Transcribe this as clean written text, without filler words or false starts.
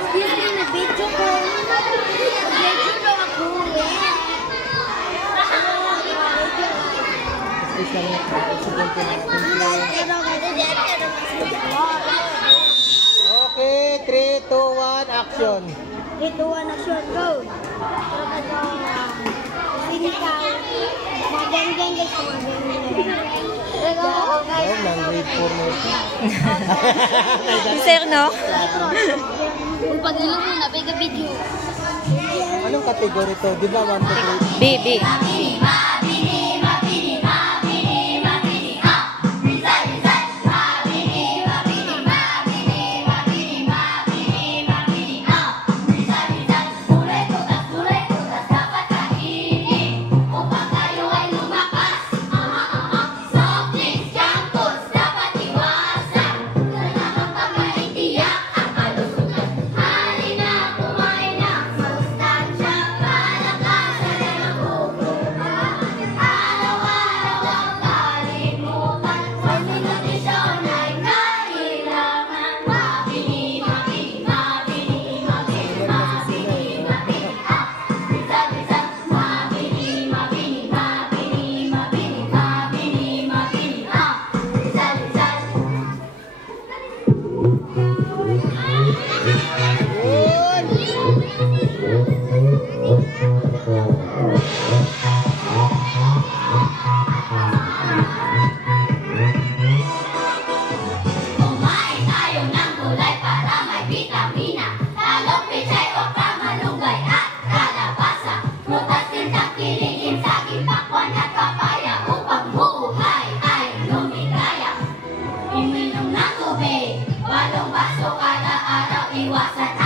Nag-video ko. Nag-video ko ako. Okay, 3, 2, 1, action. 3, 2, 1, action, go! Sinikaw. Mag-gang-gang guys. Nang-grade 4 mo. Sir, no? Pag-ilong mo na, bigay video. Anong kategory to? Di ba 1 to 3? B. Walong baso kada araw, iwasan